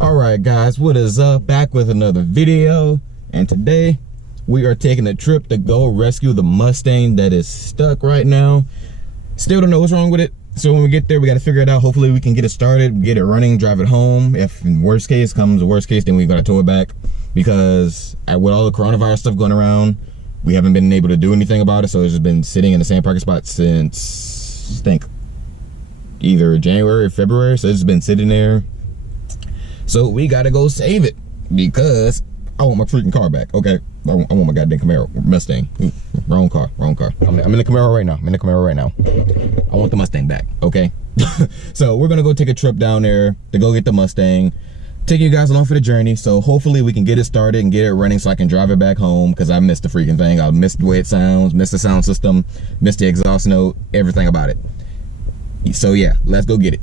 Alright guys, what is up? Back with another video, and today we are taking a trip to go rescue the Mustang that is stuck right now. Still don't know what's wrong with it, so when we get there we got to figure it out. Hopefully we can get it started, get it running, drive it home. If in worst case comes the worst case, then we gotta tow it back, because with all the coronavirus stuff going around, we haven't been able to do anything about it. So it's just been sitting in the same parking spot since I think either January or February. So it's been sitting there. So we gotta go save it, because I want my freaking car back. Okay, I want my goddamn Camaro, Mustang. Ooh, wrong car. I'm in the Camaro right now. I want the Mustang back, okay? So we're gonna go take a trip down there to go get the Mustang, take you guys along for the journey. So hopefully we can get it started and get it running so I can drive it back home, because I missed the freaking thing. I missed the way it sounds, missed the sound system, missed the exhaust note, everything about it. So yeah, let's go get it.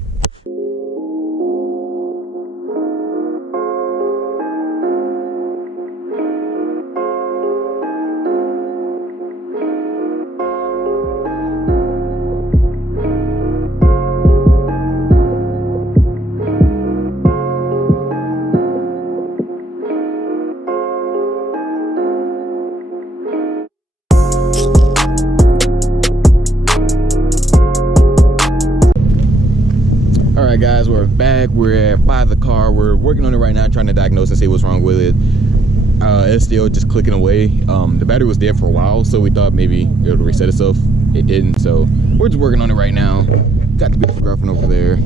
Alright guys, we're back. We're by the car. We're working on it right now, trying to diagnose and see what's wrong with it. It's still just clicking away. The battery was dead for a while, so we thought maybe it would reset itself. It didn't, so we're just working on it right now. Got the beautiful girlfriend over there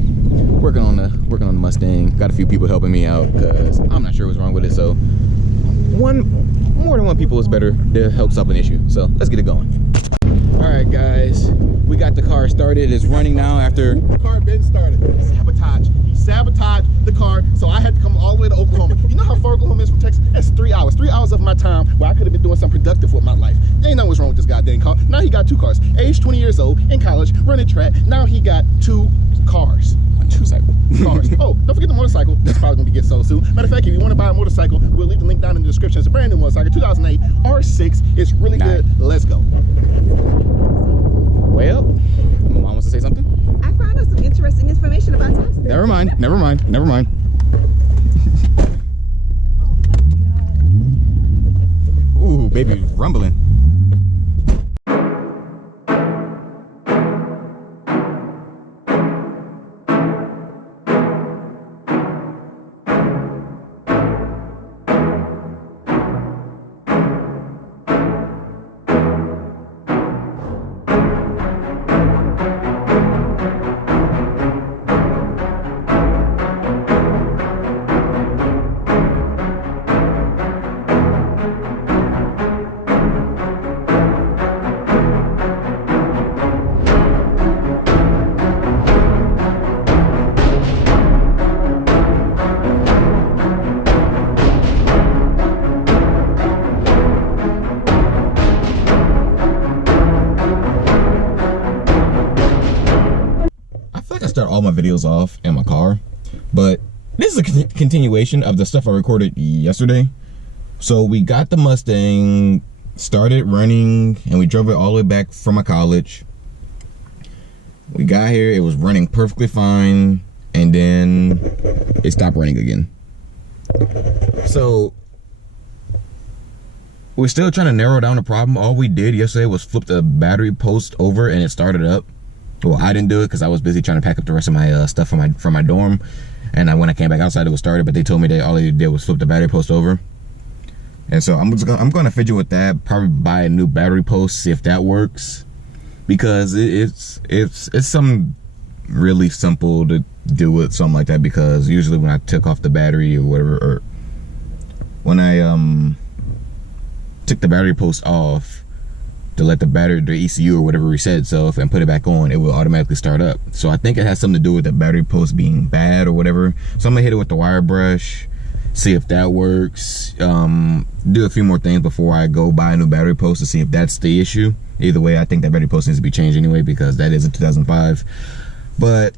working on the Mustang. Got a few people helping me out, because I'm not sure what's wrong with it. So more than one people is better to help solve an issue. So let's get it going. Alright guys, we got the car started. It's running now after the car had been started. Sabotage. He sabotaged the car, so I had to come all the way to Oklahoma. You know how far Oklahoma is from Texas? That's 3 hours. 3 hours of my time where I could have been doing something productive with my life. There ain't nothing what's wrong with this goddamn car. Now he got 2 cars. Age 20 years old, in college, running track. Now he got 2 cars. Cars. Oh, don't forget the motorcycle. That's probably gonna be get sold soon. Matter of fact, if you want to buy a motorcycle, we'll leave the link down in the description. It's a brand new motorcycle, 2008 R6. It's really good. Let's go. Well, Mom wants to say something? I found out some interesting information about Texas. Never mind. Oh my God. Ooh, baby, rumbling. Start all my videos off in my car, but this is a continuation of the stuff I recorded yesterday. So we got the Mustang started running, and we drove it all the way back from my college. We got here, it was running perfectly fine, and then it stopped running again. So we're still trying to narrow down the problem. All we did yesterday was flip the battery post over and it started up. Well, I didn't do it because I was busy trying to pack up the rest of my stuff from my dorm, and when I came back outside, it was started. But they told me that all they did was flip the battery post over, and so I'm gonna fidget with that. Probably buy a new battery post, see if that works, because it's something really simple to do with something like that. Because usually when I took off the battery or whatever, or when I took the battery post off to let the ECU or whatever reset itself and put it back on, it will automatically start up. So I think it has something to do with the battery post being bad or whatever. So I'm gonna hit it with the wire brush, see if that works. Do a few more things before I go buy a new battery post to see if that's the issue. Either way, I think that battery post needs to be changed anyway, because that is a 2005. But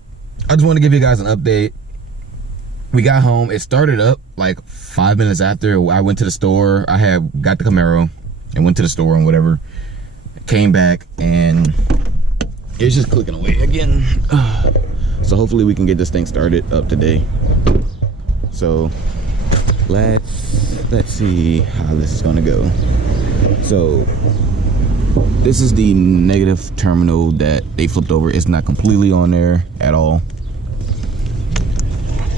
I just want to give you guys an update. We got home, it started up like 5 minutes after I went to the store. I had got the Camaro and went to the store and whatever. Came back and it's just clicking away again. So hopefully we can get this thing started up today. So let's see how this is gonna go. So this is the negative terminal that they flipped over. It's not completely on there at all.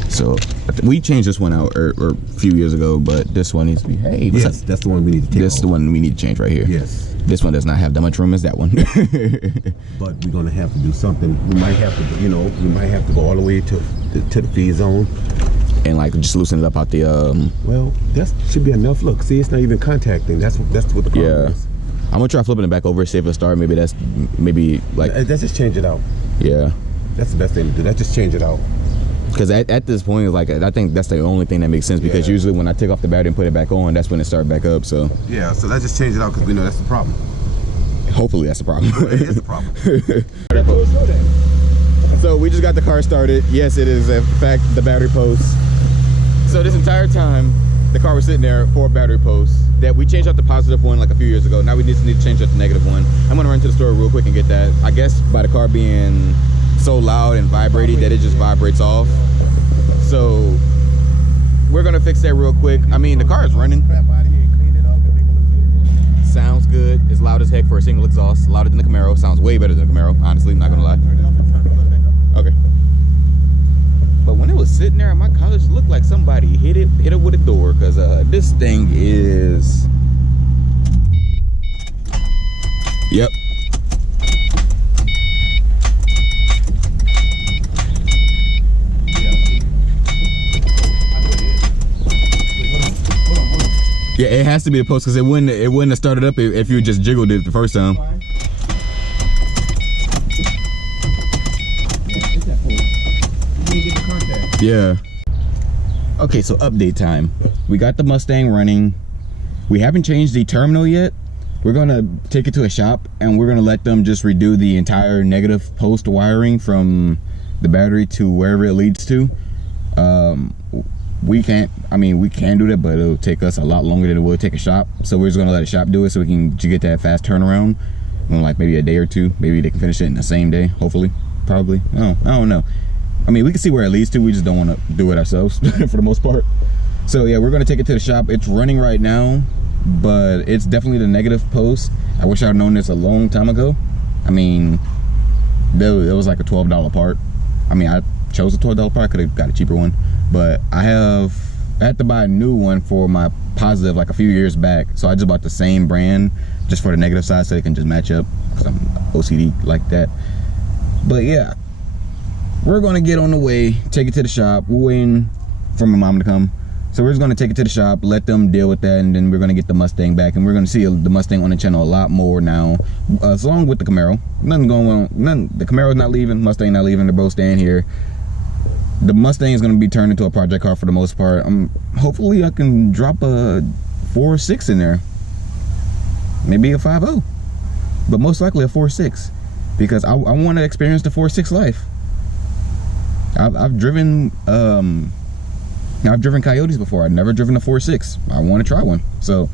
So we changed this one out a few years ago, but this one needs to be, hey, what's Yes, up? that's the one we need to take This is off. the one we need to change right here. Yes, This one does not have that much room as that one. but we're gonna have to do something. We might have to, you know, we might have to go all the way to the feed zone. And like just loosen it up out the Well, that should be enough. Look, see, it's not even contacting. That's what the problem yeah. is. I'm gonna try flipping it back over, see if it'll start. Maybe like Let's just change it out. yeah. That's the best thing to do. Let's just change it out. Because at this point, like I think that's the only thing that makes sense. Because Yeah. usually when I take off the battery and put it back on, that's when it starts back up. So Yeah, so let's just change it out because we know that's the problem. hopefully that's the problem. It is the problem. So we just got the car started. Yes, it is in fact the battery post. So this entire time, the car was sitting there for a battery post that we changed out the positive one like a few years ago. Now we just need to change out the negative one. I'm gonna run to the store real quick and get that. I guess by the car being so loud and vibrating that it just vibrates off. So we're gonna fix that real quick. I mean, the car is running. Sounds good. It's loud as heck for a single exhaust. Louder than the Camaro. Sounds way better than the Camaro, honestly, not gonna lie. Okay. But when it was sitting there at my college, it looked like somebody hit it with a door, because this thing is, yep. Yeah, it has to be a post because it wouldn't have started up if you just jiggled it the first time. Yeah. Okay, so update time. We got the Mustang running. We haven't changed the terminal yet. We're gonna take it to a shop and we're gonna let them just redo the entire negative post wiring from the battery to wherever it leads to. We can do that, but it'll take us a lot longer than it would take a shop. So we're just gonna let a shop do it so we can get that fast turnaround in like maybe a day or two. Maybe they can finish it in the same day, hopefully, probably. I don't know. I mean, we can see where it leads to. We just don't want to do it ourselves for the most part. So yeah, we're gonna take it to the shop. It's running right now, but it's definitely the negative post. I wish I'd known this a long time ago. I mean, it was like a $12 part. I mean, I chose a $12 part. Could have got a cheaper one, but I had to buy a new one for my positive like a few years back. So I just bought the same brand just for the negative side so it can just match up, because I'm OCD like that. But yeah, we're gonna get on the way, take it to the shop. We're waiting for my mom to come. So we're just gonna take it to the shop, let them deal with that, and then we're gonna get the Mustang back, and we're gonna see the Mustang on the channel a lot more now, along with the Camaro. Nothing going on. The Camaro's not leaving, Mustang not leaving. They're both staying here. The Mustang is gonna be turned into a project car for the most part. Hopefully I can drop a 4.6 in there, maybe a 5.0, but most likely a 4.6, because I want to experience the 4.6 life. I've driven Coyotes before. I've never driven a 4.6. I want to try one. So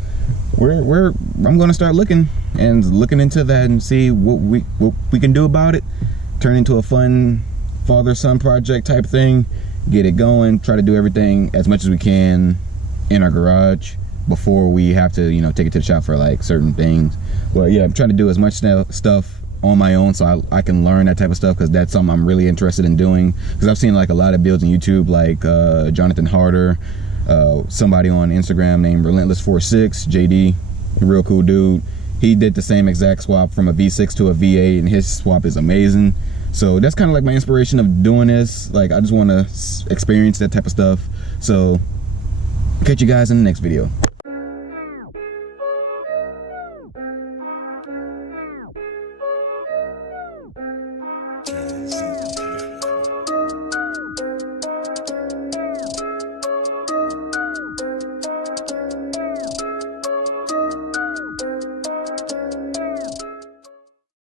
I'm gonna start looking into that and see what we can do about it. Turn into a fun father-son project type thing. Get it going. Try to do everything as much as we can in our garage before we have to, you know, take it to the shop for like certain things. But yeah, I'm trying to do as much stuff on my own so I can learn that type of stuff, because that's something I'm really interested in doing. Because I've seen like a lot of builds on YouTube, like Jonathan Harder, somebody on Instagram named Relentless46, JD, real cool dude. He did the same exact swap from a V6 to a V8, and his swap is amazing. So that's kind of like my inspiration of doing this. Like, I just want to experience that type of stuff. So catch you guys in the next video.